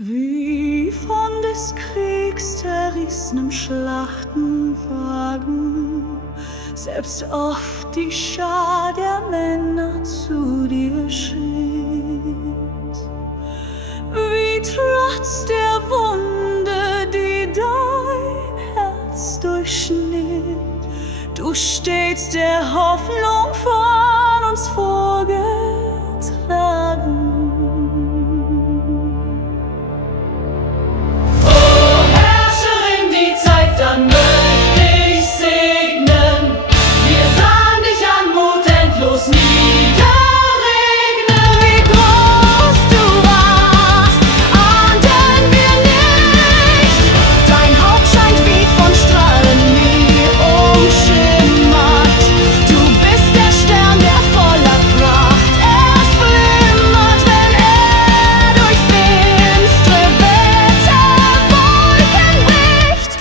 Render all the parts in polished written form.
Wie von des Kriegs zerrissenem Schlachtenwagen selbst oft die Schar der Männer zu dir schritt, wie trotz der Wunde, die dein Herz durchschnitt, du stets der Hoffnung von uns vorgetragen. Dann möchte ich segnen, wir sahen dich an Mut endlos niederregnen. Wie groß du warst, ahnten wir nicht, dein Haupt scheint wie von Strahlen nie umschimmert. Du bist der Stern, der voller Pracht erst flimmert, wenn durch finstere Wetterwolken bricht.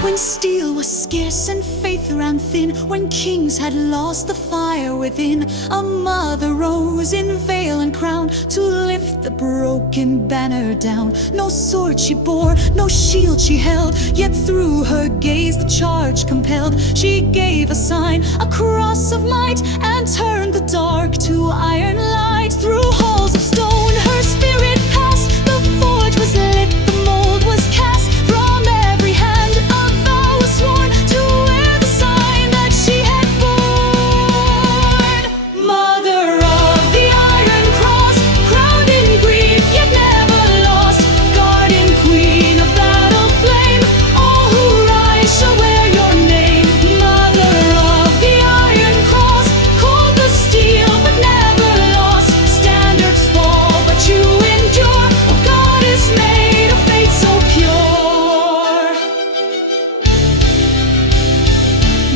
When steel was scarce and faith ran thin, when kings had lost the fire within, a mother rose in veil and crown to lift the broken banner down. No sword she bore, no shield she held, yet through her gaze the charge compelled. She gave a sign, a cross of might, and turned the dark to iron light. Through halls of stone her spirit passed, the forge was lit, the mold was cast. From every hand a vow was sworn to wear the sign that she had borne. Mother of the Iron Cross, crowned in grief yet never lost, guardian queen of battle flame, all who rise shall wear your name. Mother of the Iron Cross, cold the steel but never lost, standards fall but you endure, a goddess made of faith so pure.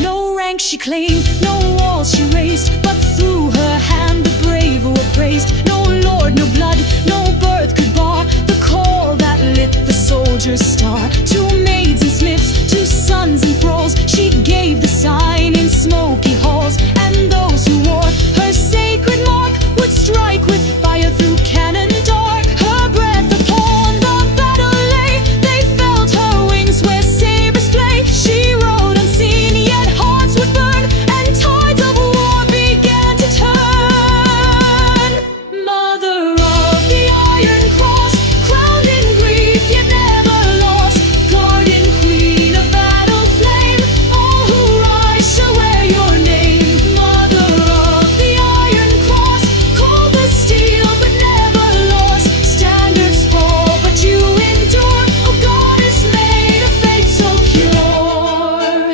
No rank she claimed, no walls she raised, but through her hand the brave were praised. No lord, no blood, no birth could bar the call that lit the soldier's star. To maids and smiths, to sons and thralls, she gave the sign in smoky halls, and those who wore her sacred mark would strike with fire through cannon dark. Her breath upon the battle lay, they felt her wings where sabers play. She rode unseen, yet hearts would burn, and tides of war began to turn. Mother of the Iron Cross, crowned in grief yet never lost, guardian queen of battle flame, all who rise shall wear your name. Mother of the Iron Cross, cold the steel but never lost, standards fall but you endure, a goddess made of faith so pure.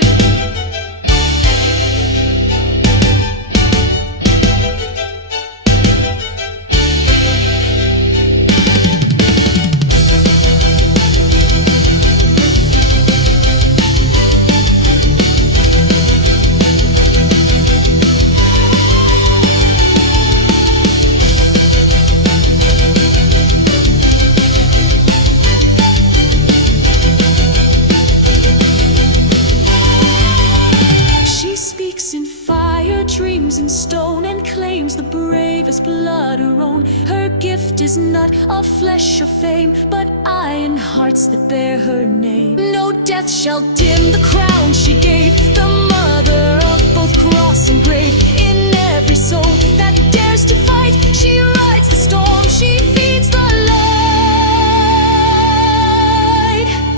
She speaks in fire, dreams in stone, and claims the bravest blood her own. Her gift is not of flesh or fame, but iron hearts that bear her name. No death shall dim the crown she gave, the mother of both cross and grave. In every soul that dares to fight, she rides the storm, she feeds the light.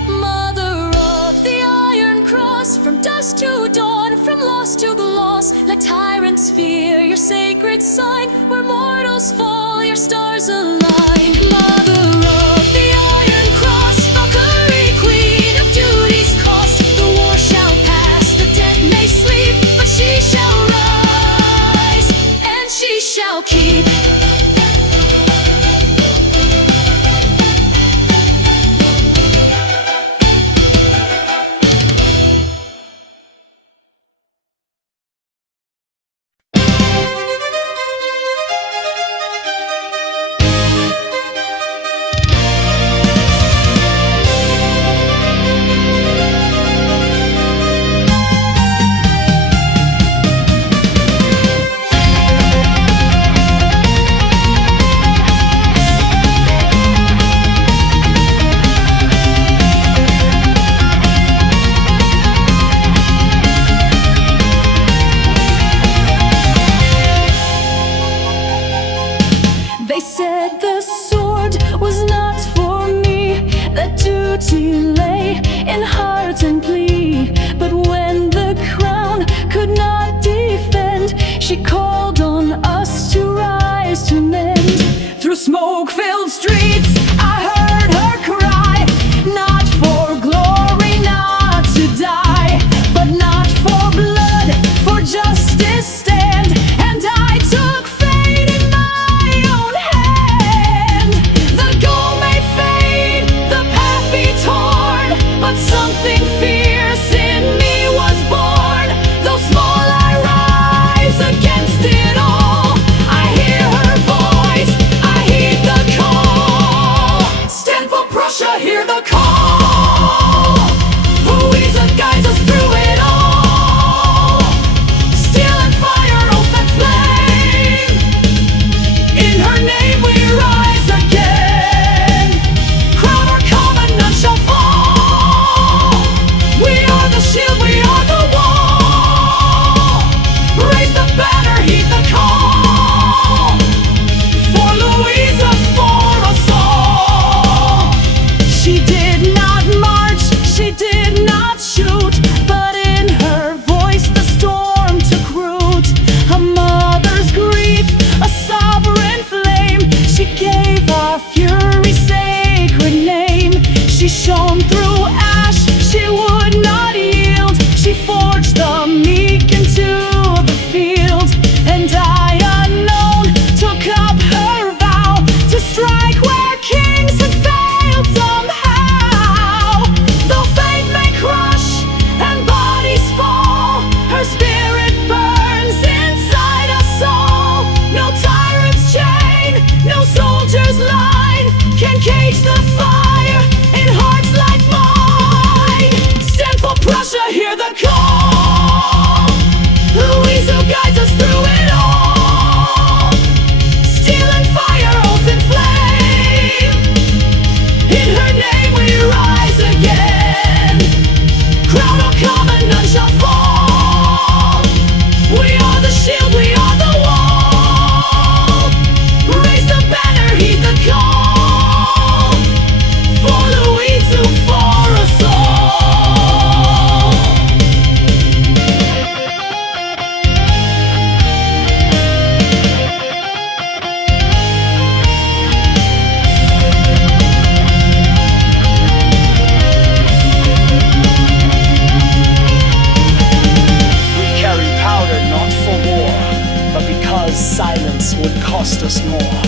Mother of the Iron Cross, from dusk to dawn, from loss to gloss, let tyrants fear your sacred sign. Where mortals fall, your stars align. Mother of the Iron Cross, Valkyrie, queen of duty's cost, the war shall pass, the dead may sleep, but she shall rise, and she shall keep promised more.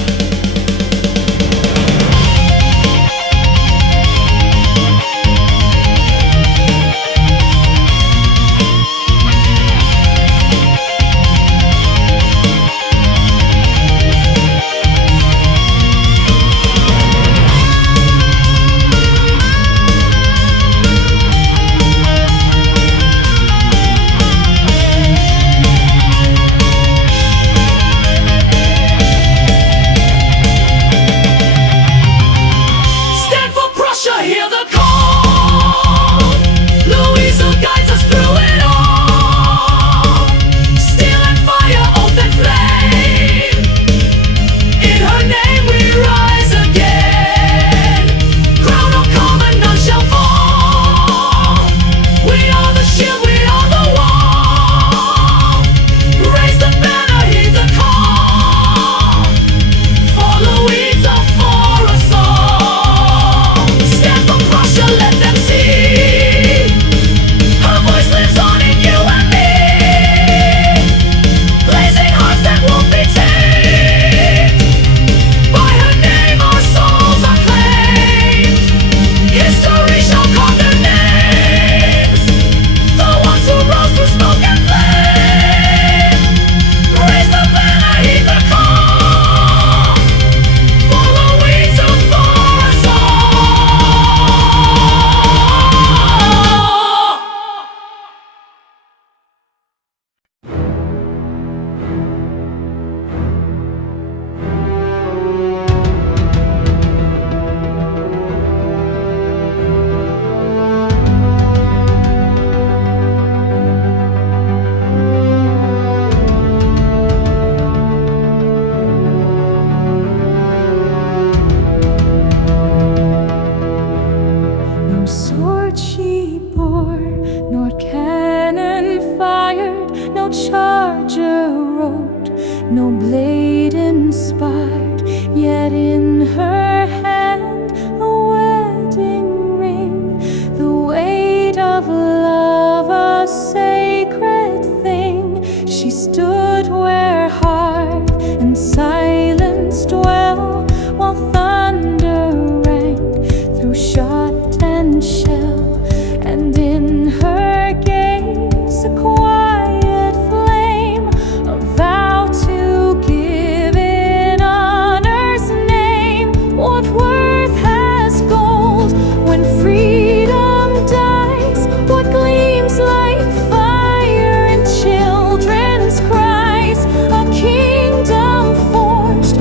Forged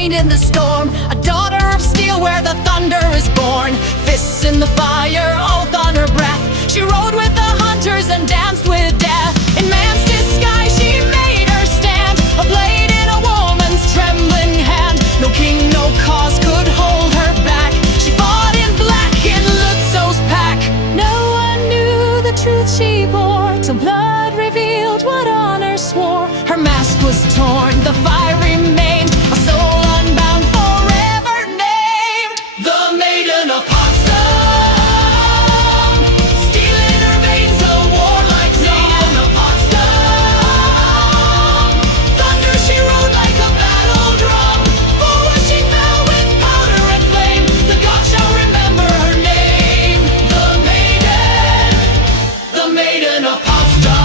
trained in the storm, a daughter of steel where the thunder is born. Fists in the fire, oath on her breath, she rode with the hunters and danced with death. In man's disguise she made her stand, a blade in a woman's trembling hand. No king, no cause could hold her back. She fought in black in Lützing's pack. No one knew the truth she bore, till blood revealed what honor swore. Her mask was torn, the fire remained, a soul unbound, forever named the Maiden of Potsdam. Steel in her veins, a warlike Maiden of Potsdam. Thunder she rode like a battle drum, forward she fell with powder and flame. The gods shall remember her name, the Maiden of Potsdam.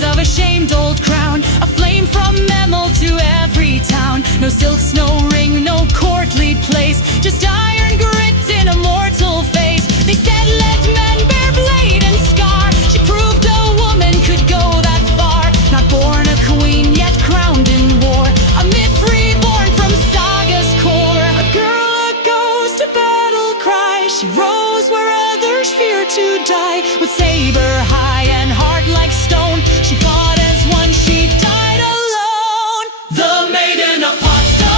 Of a shamed old crown, a flame from Memel to every town. No silks, no ring, no courtly place, just iron grit in a mortal face. They said let men bear blade and scar. She proved a woman could go that far. Not born a queen, yet crowned in war, a myth reborn from saga's core. A girl, a ghost, a battle cry. She rose where others feared to die. With saber high and heart like stone, she fought as one, she died alone. The Maiden of Potsdam.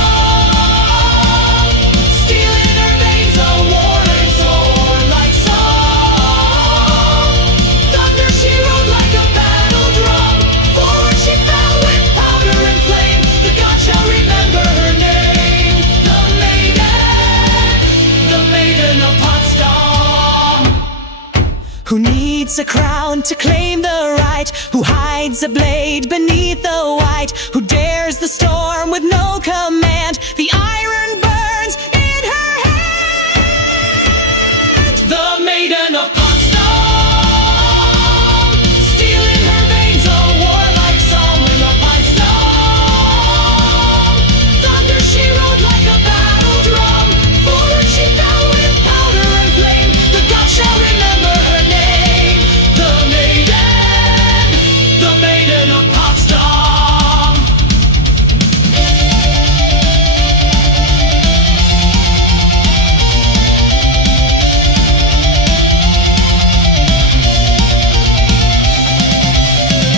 Steel in her veins, a warlike sword like song. Thunder she rode like a battle drum, forward she fell with powder and flame. The gods shall remember her name, the Maiden of Potsdam. Who needs a crown to claim the right? Who hides a blade beneath the white? Who dares the storm with no command? The iron burns in her hand. The Maiden of Potsdam. Steel in her veins, a warlike song when the pipes numb. Thunder she rode like a battle drum, forward she fell with powder and flame. The gods shall remember her name, the Maiden of Potsdam.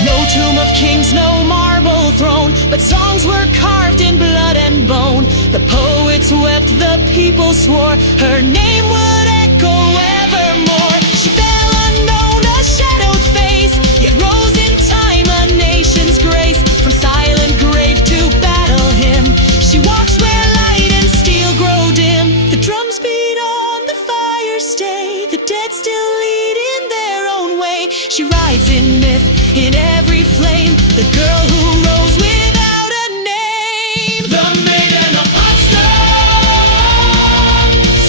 No tomb of kings, no marble throne, but songs were carved in blood and bone. The poets wept, the people swore, her name would echo evermore. She fell unknown, a shadowed face, yet rose in time, a nation's grace. From silent grave to battle hymn, she walks where light and steel grow dim. The drums beat on, the fires stay, the dead still lead in their own way. She rides in myth, in every flame, the girl who rose without a name, the Maiden of Potsdam.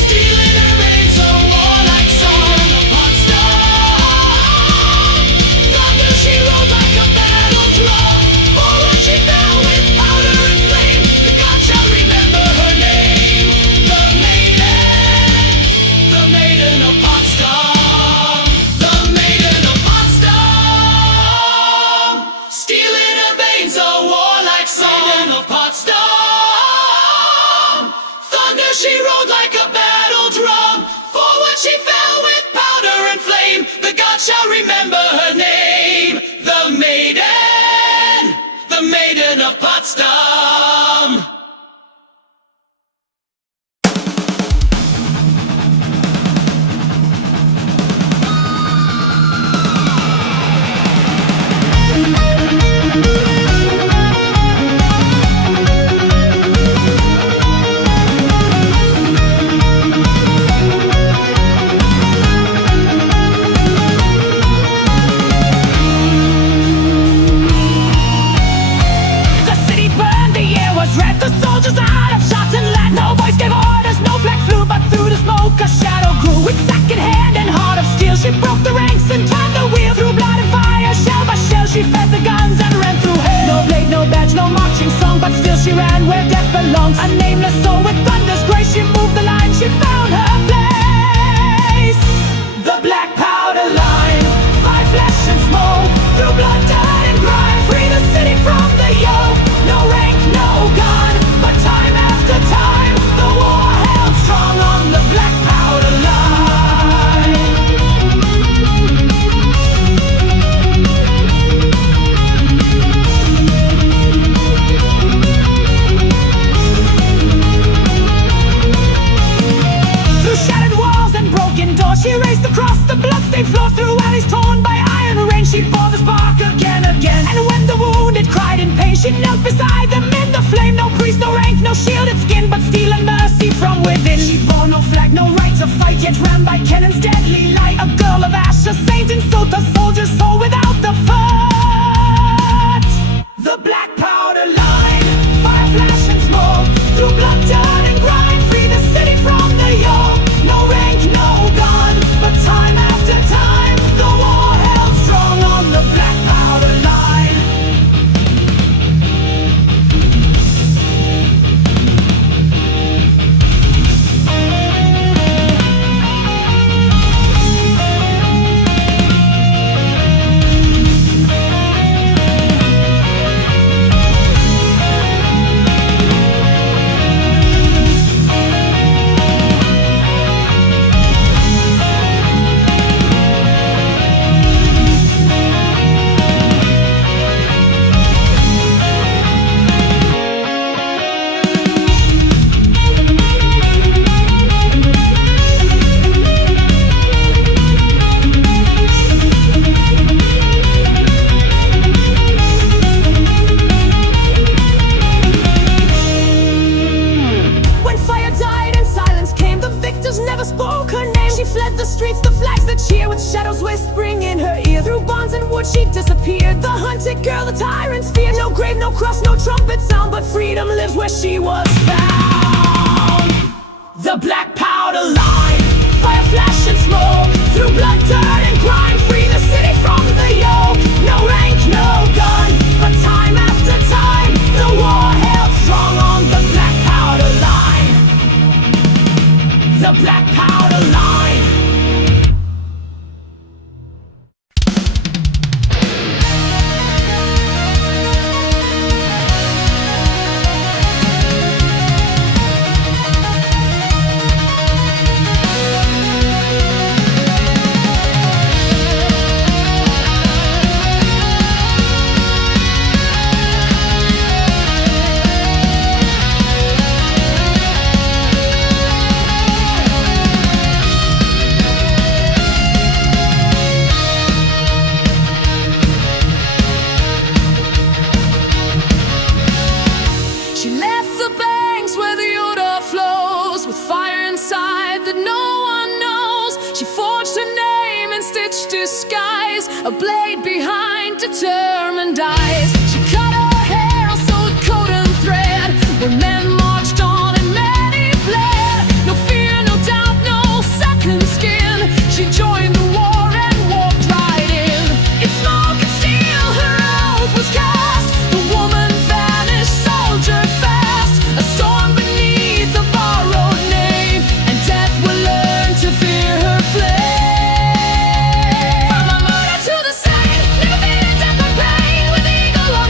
Steel in her veins, a warlike song of Potsdam. Thunder she rode like a battle drum, forward she fell with powder and flame. The gods shall remember her name, the Maiden of Potsdam. The Maiden of Potsdam. Steel in her veins, She knelt beside them in the flame. No priest, no rank, no shielded skin, but steel and mercy from within. She bore no flag, no right to fight, yet ran by cannon's deadly light. A girl of ash, a saint in soot, a soldier's soul without the foot. The black powder line, fire, flash and smoke, through blood, dirt and grime, free the city from the yoke. No rank, no gun, but time after time, the war held strong on the black powder line. Never spoke her name. She fled the streets, the flags that cheer, with shadows whispering in her ear. Through bonds and wood she disappeared, the hunted girl, the tyrant's fear. No grave, no cross, no trumpet sound, but freedom lives where she was found. The black powder line, fire, flash and smoke, through blood, dirt and grime, free the city from the yoke. No rank, no gun, but time after time, the war held strong on the black powder line. The black powder line. A blade behind determined eyes. She cut her hair, also coat and thread. When men marched on and many bled. No fear, no doubt, no second skin. She joined the war and walked right in. In smoke and steel her oath was cast. The woman vanished, soldier fast. A storm beneath the borrowed name, and death will learn to fear her flame. From a murder to the Seine, never feared death or pain. With eagle on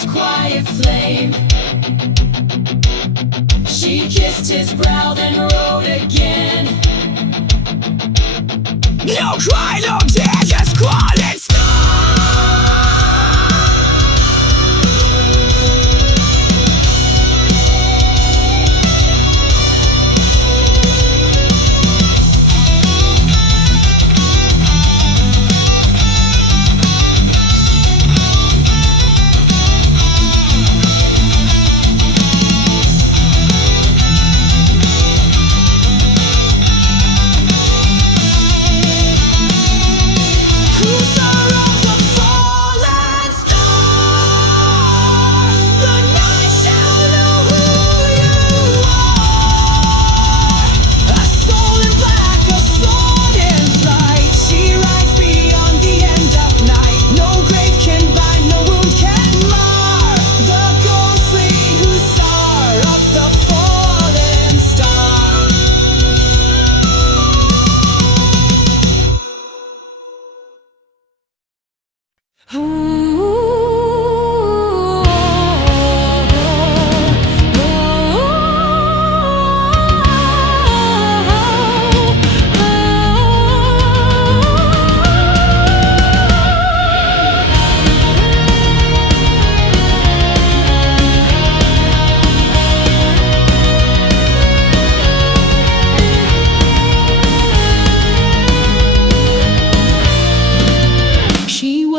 his quiet flame. She kissed his brow, then wrote again. No cry, no tear, just quiet stone.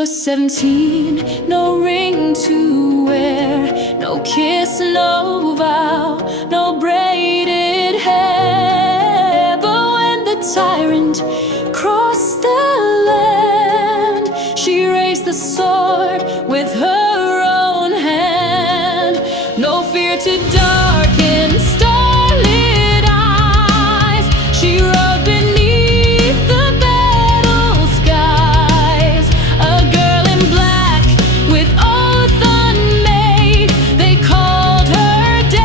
was 17, no ring to wear, no kiss, no vow, no braided hair. But when the tyrant crossed the land, she raised the sword with her own hand. No fear to darken starlit eyes, she rode beneath the battle skies. A girl in black with oath unmade, they called her dead.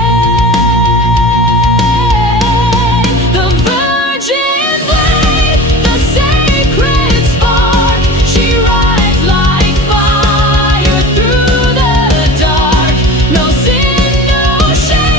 The virgin blade, the sacred spark, she rides like fire through the dark. No sin, no shame,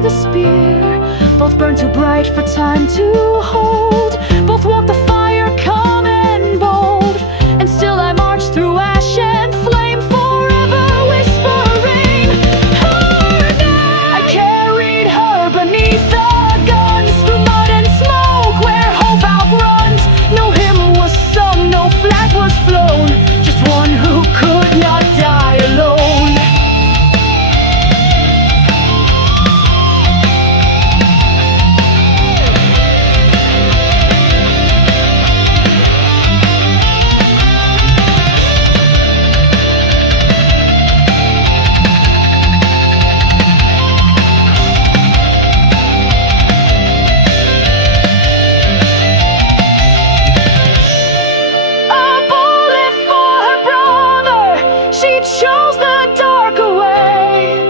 through the spear. Both burn too bright for time to hold. Both walk the fire, calm and bold. And still I march through ash and flame, forever whispering her name. I carried her beneath the guns, through mud and smoke where hope outruns. No hymn was sung, no flag was flown, just one who could not die alone. Chose the dark away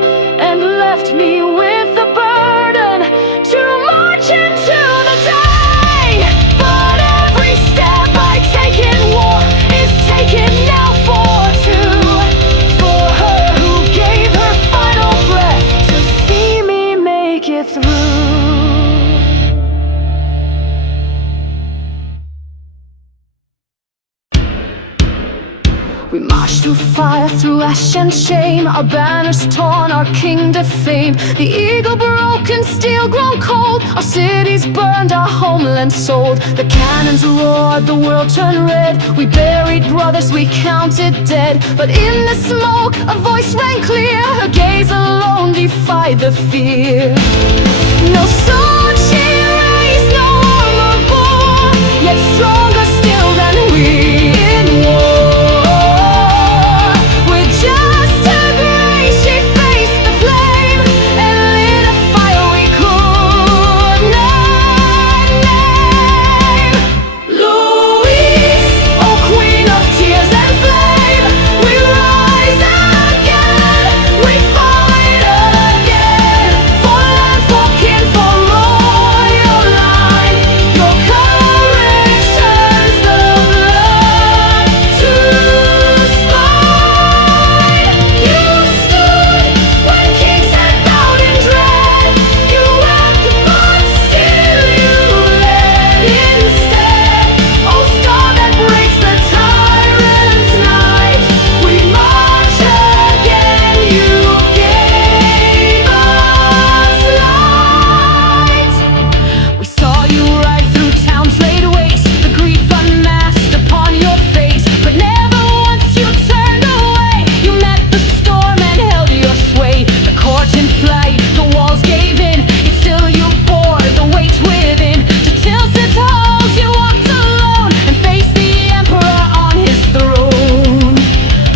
and left me with the burden to march into the day. But every step I take in war is taken now for two, for her who gave her final breath to see me make it through. We marched through fire, through ash and shame. Our banners torn, our king defamed. The eagle broken, steel grown cold. Our cities burned, our homeland sold. The cannons roared, the world turned red. We buried brothers, we counted dead. But in the smoke, a voice rang clear. Her gaze alone defied the fear. No sword she raised, no armor bore, yet stronger still than we in war. Just a grace, she faced the flame and lit a fire we could not name. Louise, oh queen of tears and flame, we rise again, we fight again, for land, for kin, for royal line. Your courage turns the blood to spine. You stood when kings had bowed in dread. You wept, but still you led instead. Oh star that breaks the tyrant's night, we march again. You gave us light. We saw you ride through towns laid waste, the grief unmasked upon your face. But never once you turned away. You met the storm and held your sway. The court in flight, the walls gave in, yet still you bore the weight within. To tilted halls you walked alone and faced the emperor on his throne.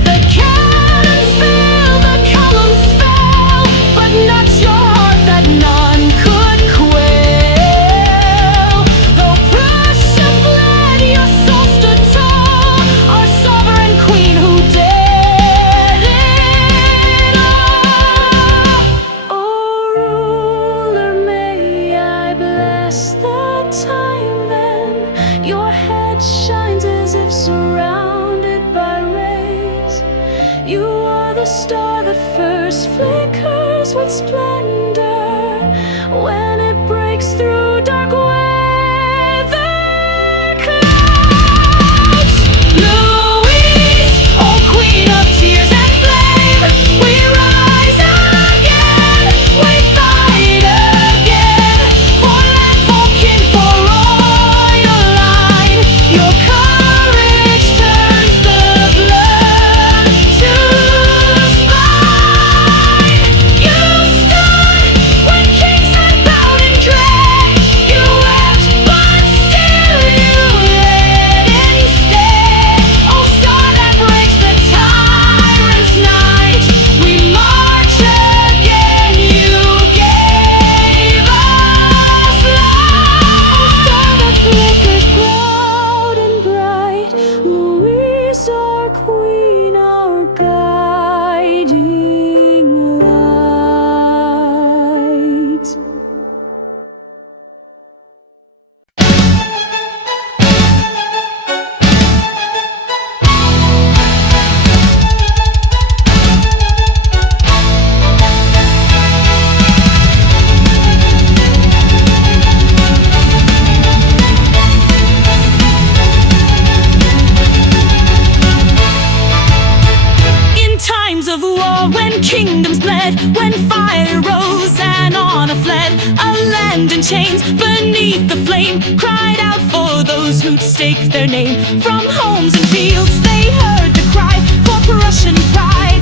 The cannons fell, the columns fell, but not your heart that none could quell. Though Prussia bled, your soul stood tall, our sovereign queen who dared it all. Oh ruler, may I bless the time then. Your head shines as if surrounded by rays. You are the star that first flickers with splendor when it breaks through dark weather clouds. Louise, oh queen of tears and flame, we rise again, we fight again, for land, for kin, for royal line. Your courage turns the blood to spine. You stood in chains beneath the flame, cried out for those who'd stake their name. From homes and fields they heard the cry for Prussian pride.